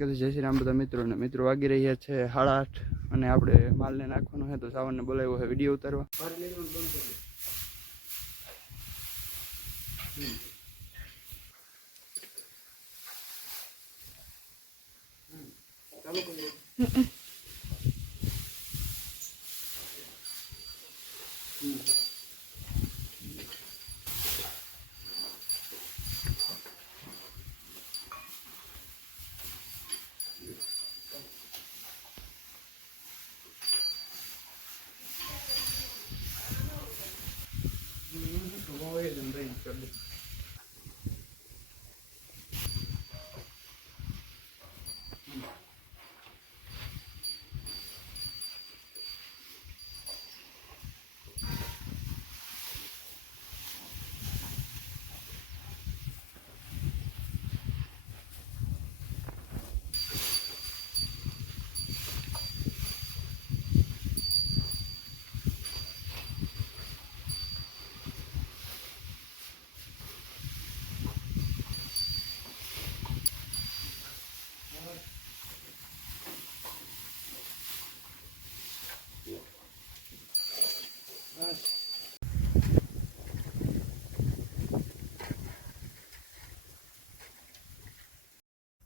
જય શ્રી રામ બધા મિત્રોને મિત્રો વાગી રહ્યા છે 8:30 અને આપણે માલને નાખવાનો છે તો સાવનને બોલાવ્યો છે વિડીયો ઉતારવા. ચાલુ કરી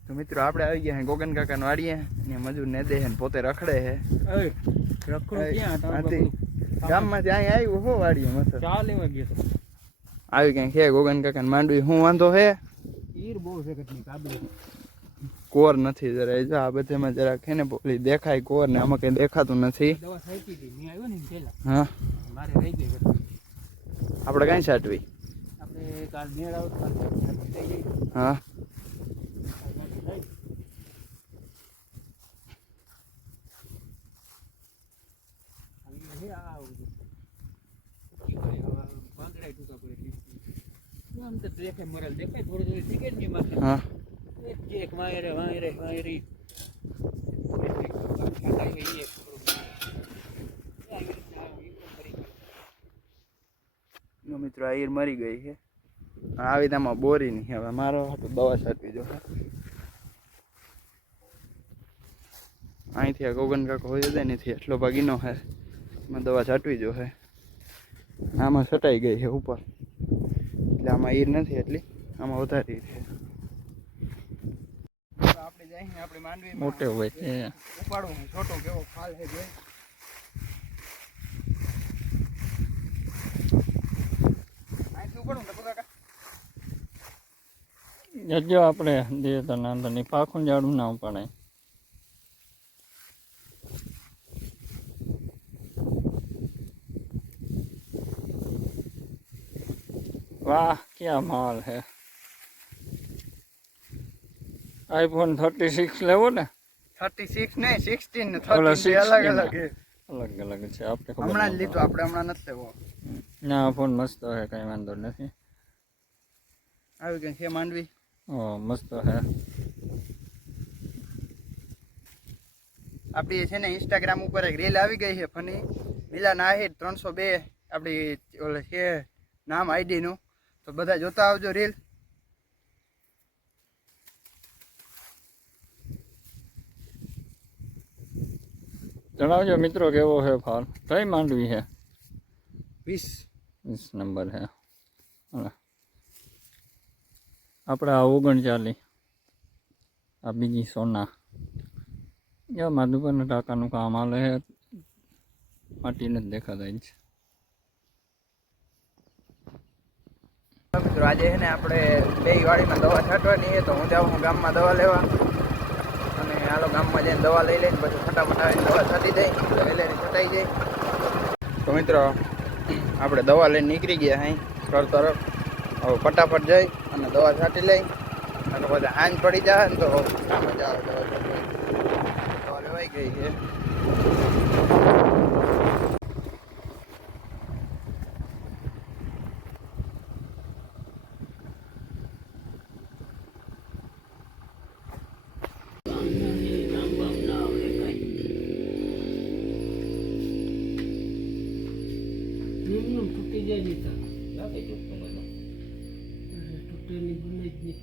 તો મિત્રો આપણે આવી ગયા ગોગન કાકાને વાડીએ ને મજૂર ને દે ને પોતે રખડે છે. ગામમાંથી અહીં આવ્યું હો વાડીએ મસ્ત આવી ક્યાંક છે ગોગન કાકાને માંડવી. શું વાંધો છે? કોર નથી જરા જો આ બધામાં જરાક છે ને પોલી દેખાય કોર ને આમાં કઈ દેખાતું નથી. હા આપણે કઈ સાટવી? હા હા મિત્રો આ ઈર મરી ગઈ છે. આવી તામાં બોરી નહીં હવે મારો તો દવા છાંટવી જો. અહીંથી આ ગોગન કાકો હોય જાય નથી એટલો ભાગીનો હે એમાં દવા છાંટવી જો હે. આમાં છટાઈ ગઈ છે ઉપર એટલે આમાં ઈર નથી એટલી આમાં વધારે ઈર છે. આપણે જાય આપણે માંડવી મોટે હોય છે ઉપાડવું છોટો કેવો ફાલ છે જોઈ. જો આપણે દે તો નાની પાખું જાડું ના પડે. वाह क्या माल है. आईफोन 36 लेवो ने 36 नहीं 16 ને 13 અલગ અલગ છે. અલગ અલગ છે આપણે ખબર હમણાં જ લીધો આપણે હમણાં નથી લેવો. ના ફોન મસ્ત હે કઈ વાંધો નથી. આવી ગઈ છે માંડવી. ઓ મસ્ત હે. આપણી છે ને ઇન્સ્ટાગ્રામ ઉપર એક રીલ આવી ગઈ છે ફની મિલાન આહિર 302 આપણી ઓલે છે નામ આઈડી નું તો બધા જોતા આવજો રીલ. જણાવજો મિત્રો કેવો છે ફાલ. કઈ માંડવી છે? 20 નંબર છે. આપણે આ 39 આ બીજી સોના માધુપરના ટાંકાનું કામ હાલે છે. માટી નથી દેખાતા જ. મિત્રો આજે છે ને આપણે બે વાડીમાં દવા છાંટવાની છે તો હું જાઉં ગામમાં દવા લેવા અને હાલો ગામમાં જઈને દવા લઈ લઈને પછી ફટાફટ આવીને દવા છાંટી જાય એટલે છટાઈ જાય. તો મિત્રો આપણે દવા લઈને નીકળી ગયા અહીં ઘર તરફ. હવે ફટાફટ જઈ અને દવા છાંટી લઈ અને બધા આંજ પડી જાય ને તો મજા આવે. દવા લેવાઈ ગઈ છે. તૂટી જાય તૂટેલી બને જ નહીં.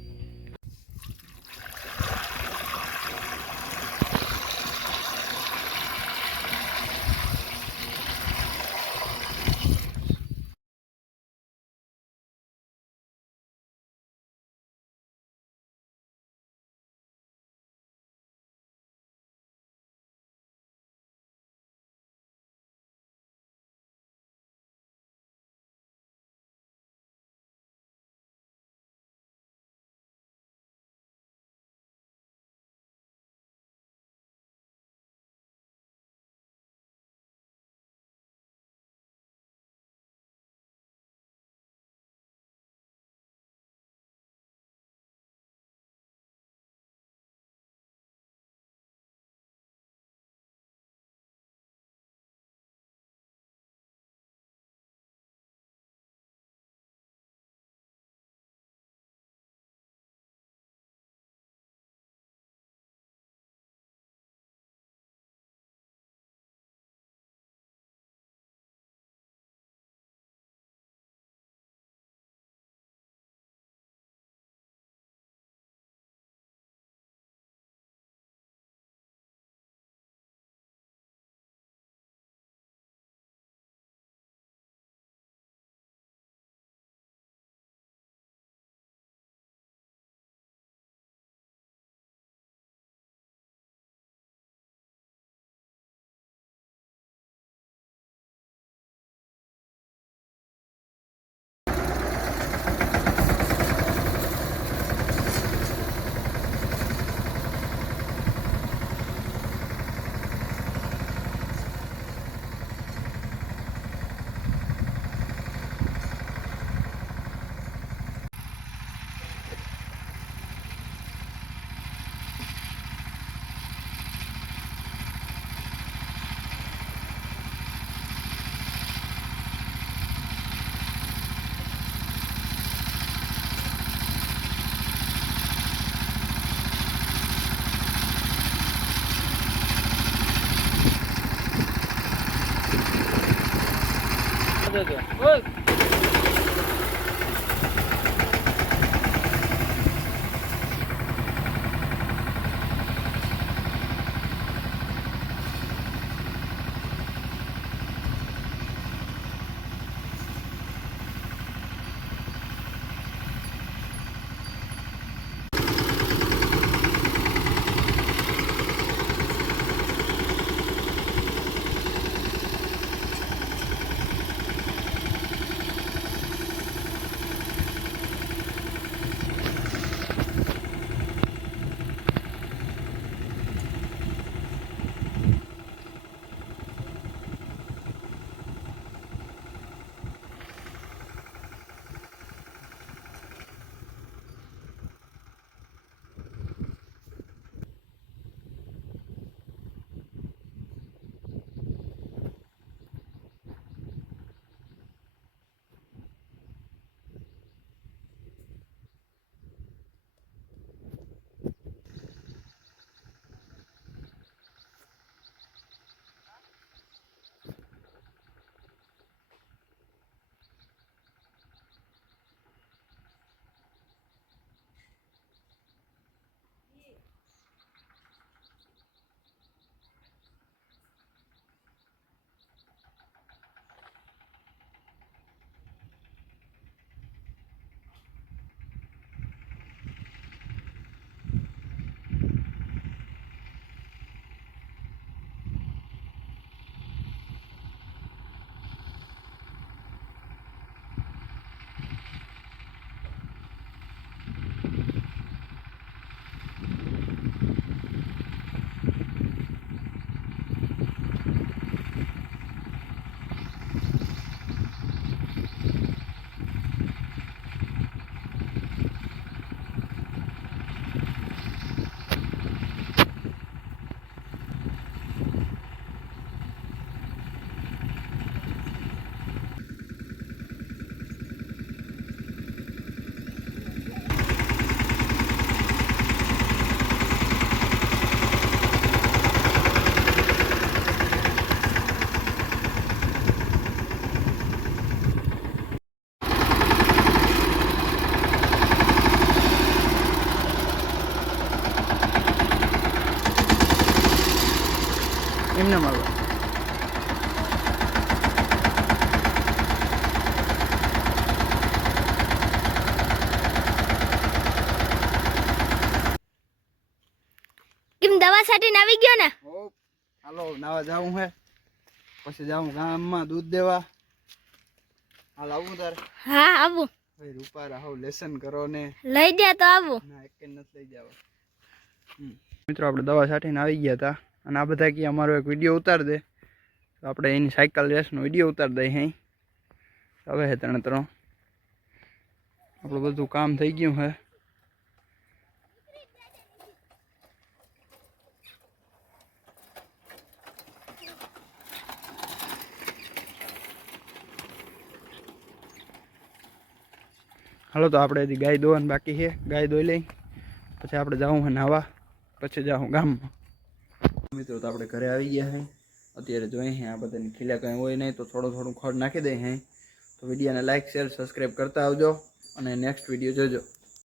દેજો ઓય એમને મારવા કેમ દવા છાંટીને આવી ગયો ને? હાલો નાવા જાવું હે પછી જાઉં ગામમાં દૂધ દેવા. હાલ આવું તારે? હા આવું. ભાઈ રૂપારા હાવ લેસન કરો ને. લઈ દે તો આવું. ના એક નથી લઈ જવા. મિત્રો આપણે દવા છાંટીને આવી ગયા હતા અને આ બધા કે અમારો એક વિડીયો ઉતાર દે તો આપણે એની સાયકલ રેસનો વિડીયો ઉતાર દઈએ અહીં. હવે હે 3 આપણું બધું કામ થઈ ગયું હે. હાલો તો આપણે હજી ગાય દોવાનું બાકી છે. ગાય દોઈ લઈ પછી આપણે જાવું હે નાવા પછી જાઉં ગામમાં. મિત્રો તો આપણે ઘરે આવી ગયા હે. અત્યારે જોઈએ હે આ બધાની ખીલા કંઈ હોય નહીં તો થોડું ખડ નાખી દઈએ હે. તો વિડીયોને લાઈક શેર સબસ્ક્રાઈબ કરતા આવજો અને નેક્સ્ટ વિડીયો જોજો.